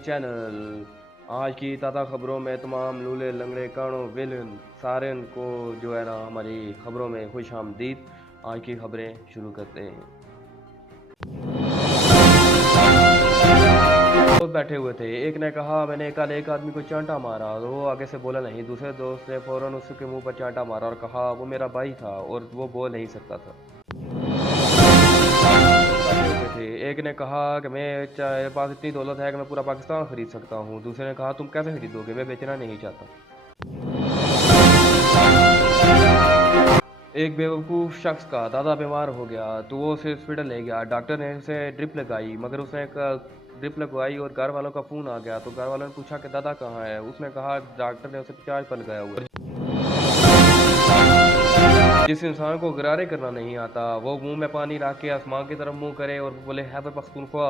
Channel. आज की ताज़ा खबरों में तमाम लूले लंगड़े कानों विलन सारन को जो है ना हमारी खबरों में खुश आमदीद। आज की खबरें शुरू करते हैं। तो बैठे हुए थे, एक ने कहा मैंने कल एक आदमी को चांटा मारा, तो वो आगे से बोला नहीं। दूसरे दोस्त ने फौरन उसके मुंह पर चांटा मारा और कहा वो मेरा भाई था और वो बोल नहीं सकता था। थे, एक ने कहा कि मेरे पास इतनी दौलत है कि मैं पूरा पाकिस्तान खरीद सकता हूँ। दूसरे ने कहा तुम कैसे खरीदोगे, मैं बेचना नहीं चाहता। एक बेवकूफ़ शख्स का दादा बीमार हो गया तो वो उसे हॉस्पिटल ले गया। डॉक्टर ने उसे ड्रिप लगाई, मगर उसने एक ड्रिप लगवाई और घर वालों का फ़ोन आ गया। तो घर वालों ने पूछा कि दादा कहाँ है। उसने कहा डॉक्टर ने उसे 50 पर लगाया हुआ। जिस इंसान को गरारे करना नहीं आता वो मुंह में पानी रख के आसमान की तरफ मुंह करे और बोले हैबर पख्तूनख्वा।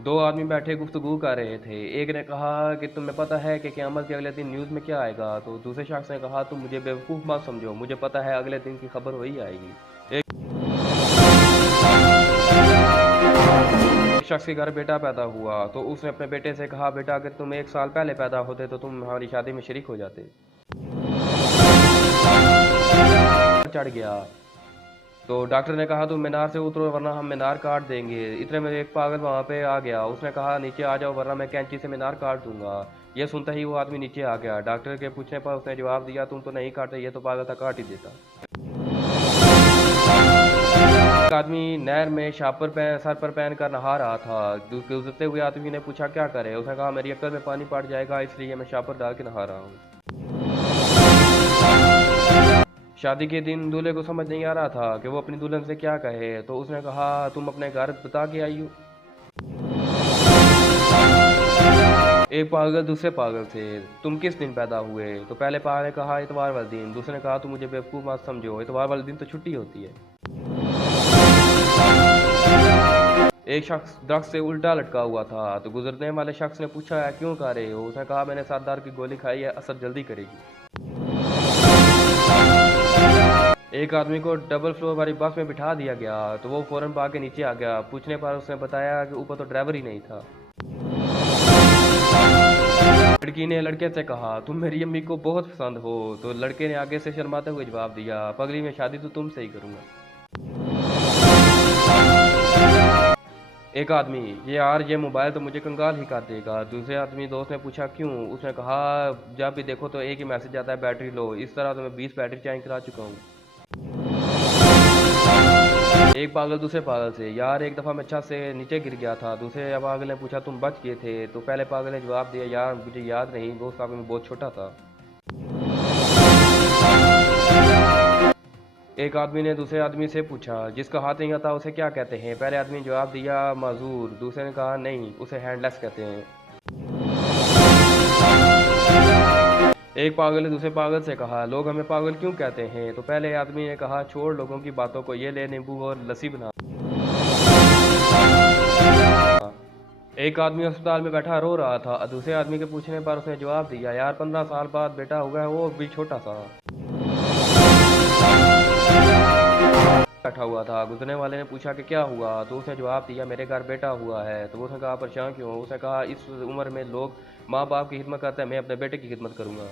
दो आदमी बैठे गुफ्तगू कर रहे थे, एक ने कहा कि तुम्हें पता है कि क़यामत के अगले दिन न्यूज़ में क्या आएगा। तो दूसरे शख्स ने कहा तुम मुझे बेवकूफ़ मत समझो, मुझे पता है अगले दिन की खबर वही आएगी। एक शख्स के घर बेटा पैदा हुआ तो उसने अपने बेटे से कहा बेटा अगर तुम 1 साल पहले पैदा होते तो तुम हमारी शादी में शरीक हो जाते। चढ़ गया तो डॉक्टर ने कहा तुम मीनार से उतरो वरना हम मीनार काट देंगे। इतने में एक पागल वहाँ पे आ गया, उसने कहा नीचे आ जाओ वरना मैं कैंची से मीनार काट दूंगा। ये सुनते ही वो आदमी नीचे आ गया। डॉक्टर के पूछने पर उसने जवाब दिया तुम तो नहीं काटते, ये तो पागल था, काट ही देता। एक आदमी नहर में शापर सर पर पहन कर नहा रहा था। गुजरते हुए आदमी ने पूछा क्या करे। उसने कहा मेरी अक्ल में पानी पड़ जाएगा इसलिए मैं शापर डाल के नहा रहा हूँ। शादी के दिन दूल्हे को समझ नहीं आ रहा था कि वो अपनी दुल्हन से क्या कहे। तो उसने कहा तुम अपने घर बता के आई हो। एक पागल दूसरे पागल से तुम किस दिन पैदा हुए। तो पहले पागल ने कहा इतवार वाले दिन। दूसरे ने कहा तुम मुझे बेवकूफ़ मत समझो, इतवार वाले दिन तो छुट्टी होती है। एक शख्स दरख्त से उल्टा लटका हुआ था तो गुजरने वाले शख्स ने पूछा क्यों खा रहे हो। उसने कहा मैंने सरदार की गोली खाई है, असर जल्दी करेगी। एक आदमी को डबल फ्लोर वाली बस में बिठा दिया गया तो वो फौरन भाग के नीचे आ गया। पूछने पर उसने बताया कि ऊपर तो ड्राइवर ही नहीं था। लड़की ने लड़के से कहा तुम मेरी अम्मी को बहुत पसंद हो। तो लड़के ने आगे से शर्माते हुए जवाब दिया पगली में शादी तो तुमसे ही करूंगा। एक आदमी ये मोबाइल तो मुझे कंगाल ही कर देगा। दूसरे आदमी दोस्त ने पूछा क्यों। उसने कहा जब भी देखो तो एक ही मैसेज आता है बैटरी लो, इस तरह तो मैं 20 बैटरी चेंज करा चुका हूँ। एक पागल दूसरे पागल से यार एक दफ़ा मैं छत से नीचे गिर गया था। दूसरे पागल ने पूछा तुम बच गए थे। तो पहले पागल ने जवाब दिया यार मुझे याद नहीं, दोस्त में बहुत छोटा था। एक आदमी ने दूसरे आदमी से पूछा जिसका हाथ नहीं आता उसे क्या कहते हैं। पहले आदमी ने जवाब दिया माजूर। दूसरे ने कहा नहीं, उसे हैंडलेस कहते हैं। एक पागल ने दूसरे पागल से कहा लोग हमें पागल क्यों कहते हैं। तो पहले आदमी ने कहा छोड़ लोगों की बातों को, ये ले नींबू और लस्सी बना। एक आदमी अस्पताल में बैठा रो रहा था। दूसरे आदमी के पूछने पर उसने जवाब दिया यार 15 साल बाद बेटा हुआ है, वो भी छोटा सा बैठा हुआ था। गुजरने वाले ने पूछा कि क्या हुआ। तो उसने जवाब दिया मेरे घर बेटा हुआ है। तो उसने कहा परेशान क्यों। उसने कहा इस उम्र में लोग माँ बाप की खिदमत करते हैं, मैं अपने बेटे की खिदमत करूंगा।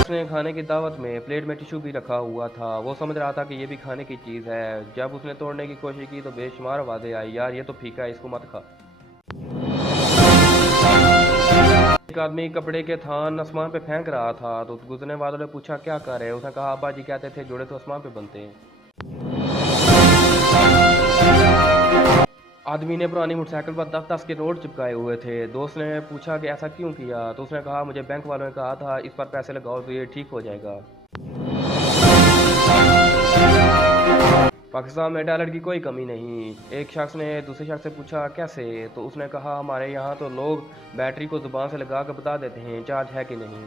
उसने खाने की दावत में प्लेट में टिश्यू भी रखा हुआ था। वो समझ रहा था कि ये भी खाने की चीज़ है। जब उसने तोड़ने की कोशिश की तो बेशुमार आवाज़ें आई यार ये तो फीका है, इसको मत खा। एक आदमी कपड़े के थान आसमान पे फेंक रहा था। तो गुजरने वालों ने पूछा क्या कर रहे। उसने कहा अब्बा जी कहते थे जोड़े तो आसमान पे बनते हैं। आदमी ने पुरानी मोटरसाइकिल पर 10-10 के नोट चिपकाए हुए थे। दोस्त ने पूछा कि ऐसा क्यों किया। तो उसने कहा मुझे बैंक वालों ने कहा था इस पर पैसे लगाओ तो ये ठीक हो जाएगा। पाकिस्तान में टैलेंट की कोई कमी नहीं। एक शख्स ने दूसरे शख्स से पूछा कैसे। तो उसने कहा हमारे यहाँ तो लोग बैटरी को जुबान से लगा कर बता देते हैं चार्ज है कि नहीं।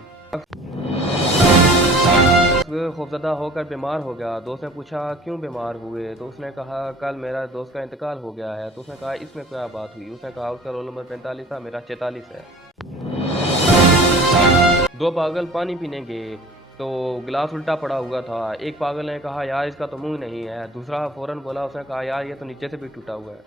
खौफजदा होकर बीमार हो गया। दोस्त ने पूछा क्यों बीमार हुए। तो उसने कहा कल मेरा दोस्त का इंतकाल हो गया है। तो उसने कहा इसमें क्या बात हुई। उसने कहा उसका रोल नंबर 45 था, मेरा 44 है। दो पागल पानी पीने गए तो गिलास उल्टा पड़ा हुआ था। एक पागल ने कहा यार इसका तो मुंह नहीं है, दूसरा फ़ौरन बोला, उसने कहा यार ये तो नीचे से भी टूटा हुआ है।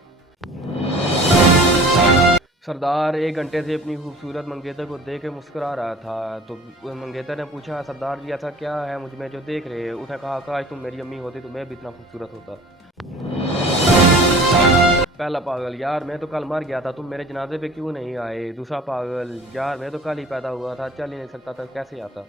सरदार 1 घंटे से अपनी खूबसूरत मंगेतर को देख के मुस्कुरा रहा था। तो मंगेतर ने पूछा सरदार जी ऐसा क्या है मुझ में जो देख रहे हो? उसने कहा काश तुम मेरी अम्मी होती तो मैं भी इतना खूबसूरत होता। पहला पागल यार मैं तो कल मर गया था, तुम मेरे जनाजे पे क्यों नहीं आए? दूसरा पागल यार मैं तो कल ही पैदा हुआ था, चल ही नहीं सकता था, कैसे आता?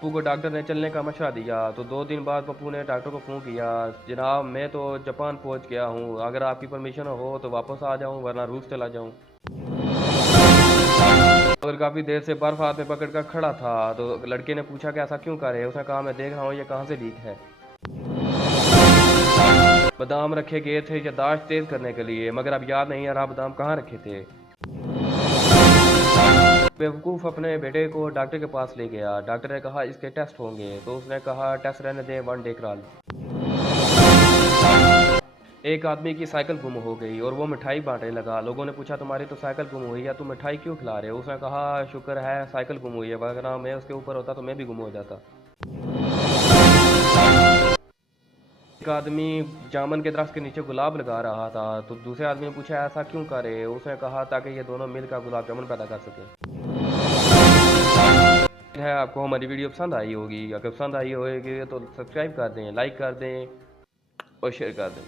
पप्पू को डॉक्टर ने चलने का मशवरा दिया। तो 2 दिन बाद पप्पू ने डॉक्टर को फ़ोन किया, जनाब मैं तो जापान पहुंच गया हूँ, अगर आपकी परमिशन हो तो वापस आ जाऊँ वरना रूस चला जाऊँ। अगर काफ़ी देर से बर्फ़ हाथ में पकड़ कर खड़ा था। तो लड़के ने पूछा कि ऐसा क्यों कर रहे हैं? उसने कहा मैं देख रहा हूँ ये कहाँ से लीक है। बादाम रखे गए थे याददाश्त तेज करने के लिए, मगर अब याद नहीं आ रहा बादाम कहाँ रखे थे। बेवकूफ़ अपने बेटे को डॉक्टर के पास ले गया। डॉक्टर ने कहा इसके टेस्ट होंगे, तो उसने कहा टेस्ट रहने दे, 1 डे करा लो। एक आदमी की साइकिल गुम हो गई और वो मिठाई बांटने लगा। लोगों ने पूछा तुम्हारी तो साइकिल गुम हुई है, तुम मिठाई क्यों खिला रहे हो? उसने कहा शुक्र है साइकिल गुम हुई है, वरना मैं उसके ऊपर होता तो मैं भी गुम हो जाता। एक आदमी जामुन के दरख्त के नीचे गुलाब लगा रहा था। तो दूसरे आदमी ने पूछा ऐसा क्यों करे? उसने कहा ताकि ये दोनों मिलकर गुलाब जामुन पैदा कर सकें। है आपको हमारी वीडियो पसंद आई होगी, अगर पसंद आई होगी तो सब्सक्राइब कर दें, लाइक कर दें और शेयर कर दें।